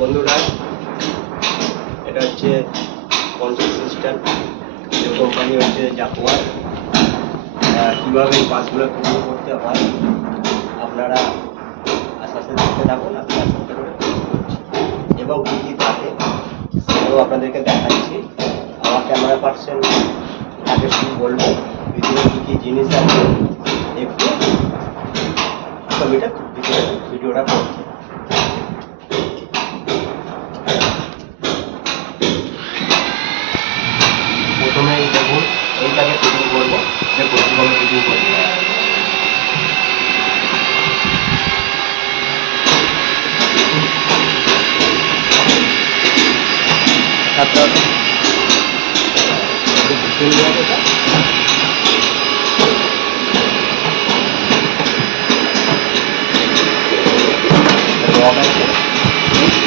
বন্ধুরা, এটা হচ্ছে কন্ট্রোল সিস্টেম, কোম্পানি হচ্ছে জাগুয়ার। কীভাবে এই কাজগুলো পূর্ণ করতে হয় আপনারা আস্তে আস্তে দেখতে থাকুন। আমি আস্তে আস্তে করে এবং কী কী থাকে সেটাও আপনাদেরকে দেখাচ্ছি। আমার ক্যামেরা পার্সন তাকে শুধু বলবো ভিতরে কী কী জিনিস আছে একটু ছবিটা ভিডিওটা করছে। প্রথমে দেখুন এইটাকে ফিটিং করবো, দেখুন কীভাবে ফিটিং করতে হয়।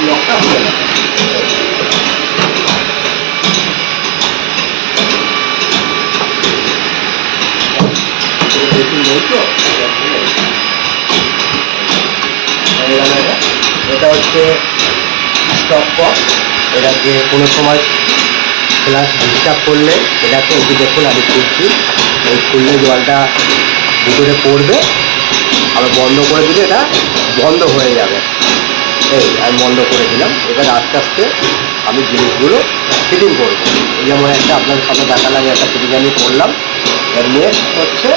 লকটা হয়ে গেছে। এটা হচ্ছে স্টপ বক্স। এটাকে কোনো সময় ফ্ল্যাশ ডিস্টার্ব করলে এটাকে একটু দেখুন, আমি খুলছি। এই খুললে জলটা ভিতরে পড়বে, আবার বন্ধ করে দিলে এটা বন্ধ হয়ে যাবে। এই আমি বন্ধ করে দিলাম। এবার আস্তে আস্তে আমি জিনিসগুলো ফিটিং করবো। যেমন একটা আপনার সামনে দেখা লাগে একটা ফিটিং আমি করলাম। এর নেক্সট হচ্ছে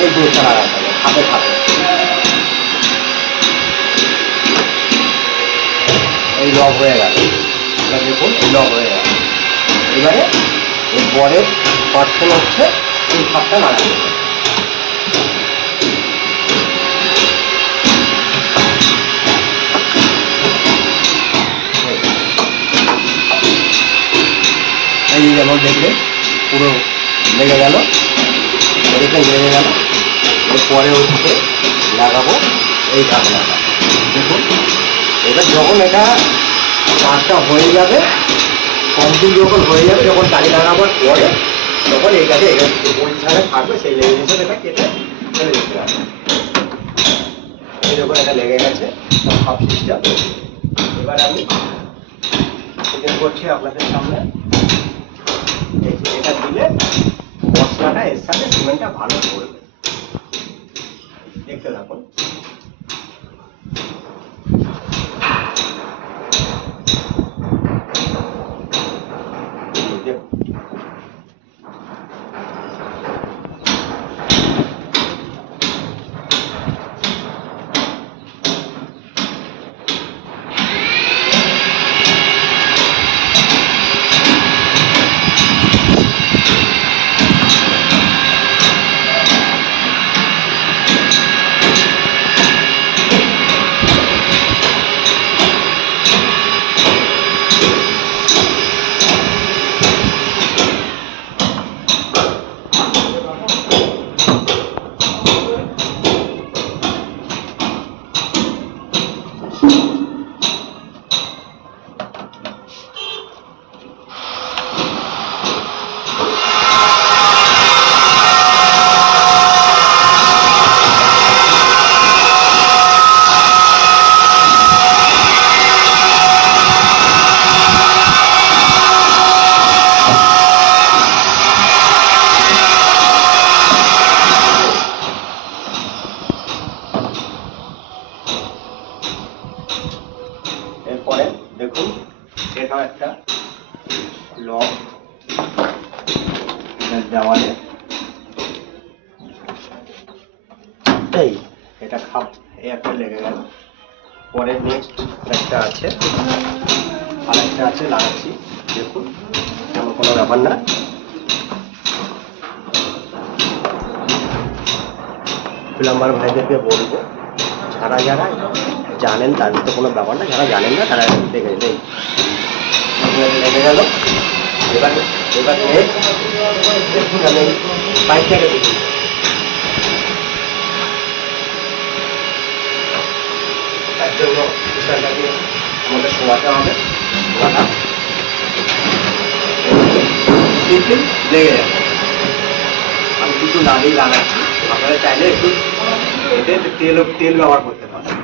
এই জিনিসটা লাগাতে হবে হাতে হাতে। এই লক হয়ে গেল, এটা দেখুন এই লক হয়ে গেল। এবারে এই পরের পার্সেল হচ্ছে এই খাপটা লাগাতে হবে। এই যেমন দেখলে পুরো লেগে গেল, এরকম লেগে গেল। এরপরে হচ্ছে লাগাবো এই ঢাকনাটা। দেখুন এবার যখন এটা কাজটা হয়ে যাবে, কমপ্লিট যখন হয়ে যাবে, যখন টালি লাগাবার পরে তখন এইটাকে ওই ছাড়ে থাকবে, সেই লেগে হিসেবে এটা কেটে ফেলে দিতে হবে। এই যখন এটা লেগে গেছে সব সিস্টেম। এবার আমি ফিটিং করছি আপনাদের সামনে। এটা দিলে মশলাটা এর সাথে সিমেন্টটা ভালো পড়বে, দেখতে থাকুন। এরপরে দেখুন এটাও একটা লক দেওয়ালে, এই এটা খাপ এই একটা লেগে গেল। পরে নেক্সট একটা আছে, আর একটা আছে লাগাচ্ছি। দেখুন তেমন কোনো ব্যাপার না। প্লাম্বার ভাইদেরকে বলবো যারা যারা জানেন তাদের তো কোনো ব্যাপার না, যারা জানেন না তারা দেখে দেয়। লেগে গেল। এবার এবার দেখুন আমি পাইপটাকে দেখি। তার জন্য বিষয়টাকে আমাদের শোয়াতে হবে। লেগে যাবে। আমি কিছু নাড়ি লাগাচ্ছি, আপনারা চাইলে একটু এতে তেল ব্যবহার করতে পারেন।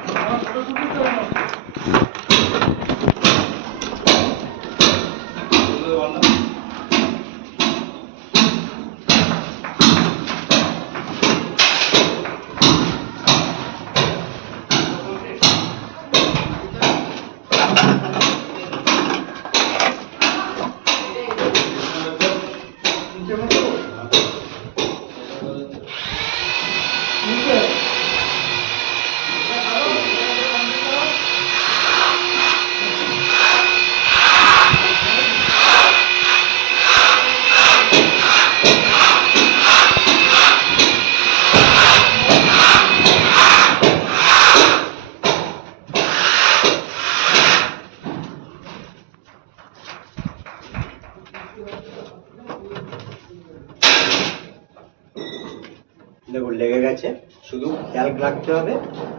দেখুন লেগে গেছে, শুধু খেয়াল রাখতে হবে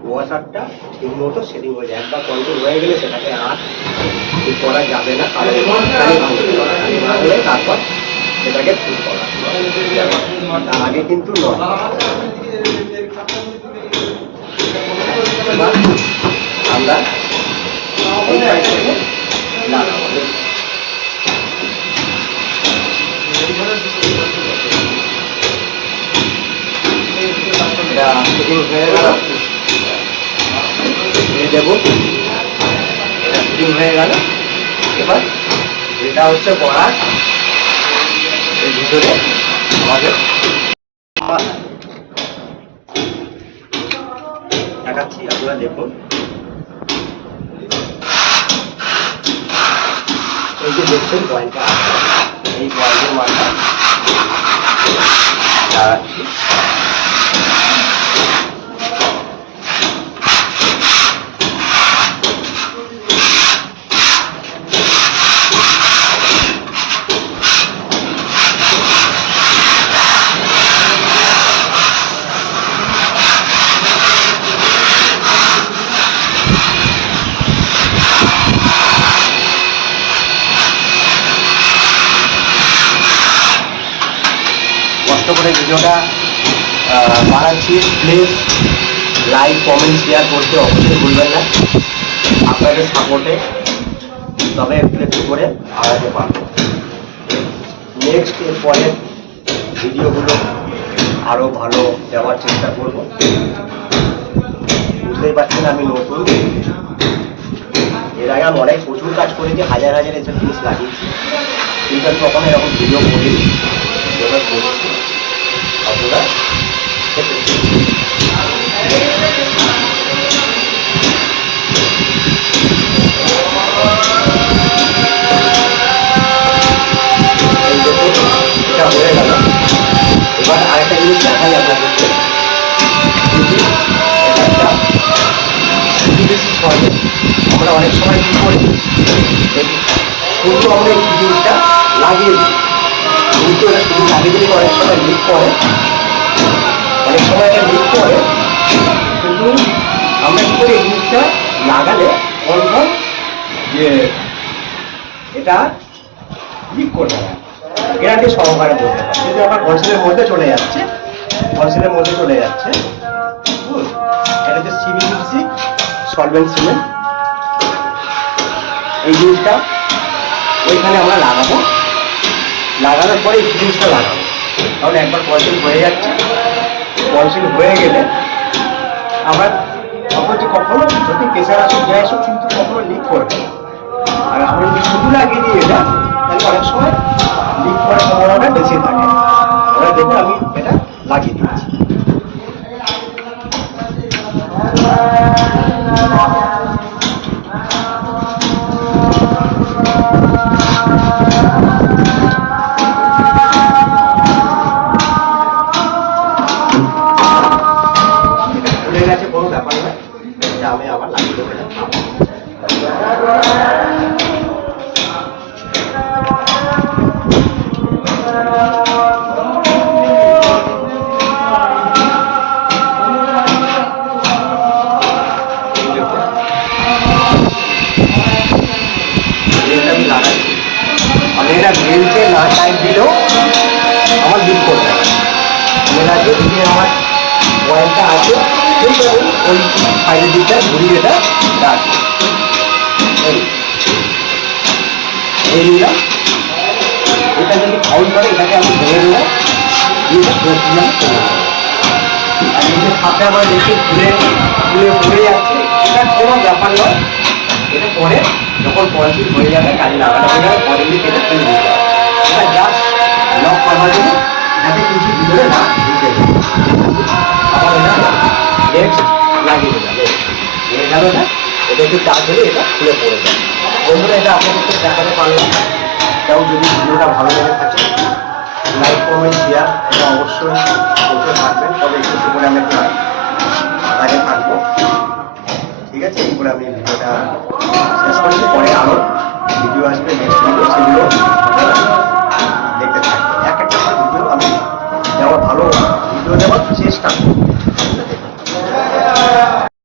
ওয়াশারটা ঠিক মতো সেটিং হয়ে যায়। একবার কন্ট্রোল হয়ে গেলে সেটাকে আর ঠিক করা যাবে না, কারণ ভাঙলে তারপর সেটাকে ঠিক করা, তার আগে কিন্তু নয়। আমরা এই সাইডটাকে লাগাবো। ফিটিং হয়ে গেল, দেবো এটা ফিটিং হয়ে গেল। এবার এটা হচ্ছে করার এর ভিতরে আমাদের দেখাচ্ছি, আপনারা দেখুন। এই যে দেখছেন কয়েলটা, এই কয়েলের মালটা লাগাচ্ছি। কষ্ট করে ভিডিওটা বানাচ্ছি, প্লিজ লাইক কমেন্ট শেয়ার করতে অবশ্যই ভুলবেন না। আপনাদের সাপোর্টে তবে একটু একটু করে আগাতে পারবো। নেক্সট এর পরের ভিডিওগুলো আরও ভালো দেওয়ার চেষ্টা করব। বুঝতেই পারছেন আমি নতুন, এর আগে আমি অনেক প্রচুর কাজ করেছি, হাজার হাজার এসব জিনিস লাগিয়েছি, কিন্তু আমি কখনো এরকম ভিডিও করিনি। যেভাবে করছি আপনারা এটা হয়ে গেল। এবার আরেকটা জিনিস দেখাই আপনাদেরকে, আমরা অনেক সময় কি করি, কিন্তু আমরা এই জিনিসটা লাগিয়ে দিই, কিন্তু এটা শুধু লাগিয়ে দিলে অনেক সময় লিক করে, অনেক সময় এটা লিক করে, কিন্তু আমরা কি করি এই জিনিসটা লাগালে কনফার্ম যে এটা লিক করবে না, গ্যারান্টি সহকারে বলতে পারে। কিন্তু আমার ঘনশীলের মধ্যে চলে যাচ্ছে, ঘনশীলের মধ্যে চলে যাচ্ছে। এটা হচ্ছে সিবিসি সলভেন্ট সিমেন্ট। এই জিনিসটা ওইখানে আমরা লাগাবো, লাগানোর পরে এই জিনিসটা লাগাবো, তাহলে একবার কনসিল হয়ে যাচ্ছে। কনসিল হয়ে গেলে আবার যে কখনো যদি প্রেশার আসুক যাই আসুক কিন্তু কখনো লিক করবে না। আর আপনি যদি শুধু লাগিয়ে দিয়ে এটা, তাহলে অনেক সময় লিক করার সম্ভাবনা বেশি থাকে। এবার দেখুন আমি এটা লাগিয়ে দিচ্ছি। খুলে গেছে, কোনো ব্যাপার নয়, এটা আমি আবার লাগিয়ে দেবো। এটা বেলচে না টাইপ দিলেও আমার লিক করবে না। মেলা যেদিকে আমার কয়েলটা আছে সেইভাবে ওই সাইডের দিকটা ঘুরিয়ে এটা রাখবে। এই নিলাম, এটা যদি ফাউল করে এটাকে আমি ধরে নিলাম, দিয়ে দিলাম চলে যাবো। আর এই যে সাথে আমার দেখি ঘুরে ঘুরে ঘুরে যাচ্ছে, এটা কোনো ব্যাপার নয়। এটা পরে যখন কনসিল হয়ে যাবে, কাজে লাগানো হয়ে যাবে, পরে গিয়ে এটা তুলে দিতে হবে। এটা জাস্ট লক করার জন্য, যাতে কিছু ভিতরে না ঢুকে যায়। আবার এটা নেক্সট লাগিয়ে যাবে, হয়ে গেল না, এটা একটু চার্জ হলে এটা খুলে পড়ে যায়। বন্ধুরা এটা আপনাদেরকে দেখাতে পারলাম। তাও যদি ভিডিওটা ভালো লেগে থাকে লাইক কমেন্ট শেয়ার এটা অবশ্যই করতে থাকবেন। তবে একটু করে আমি একটু আগে থাকবো, ঠিক আছে? এই করে আমি ভিডিওটা শেষ করছি। পরে আরও ভিডিও আসবে, নেক্সট ভিডিও, সেগুলো দেখতে থাকবে। এক একটা ভিডিও আমি যেমন ভালো ভিডিও নেওয়ার চেষ্টা করব।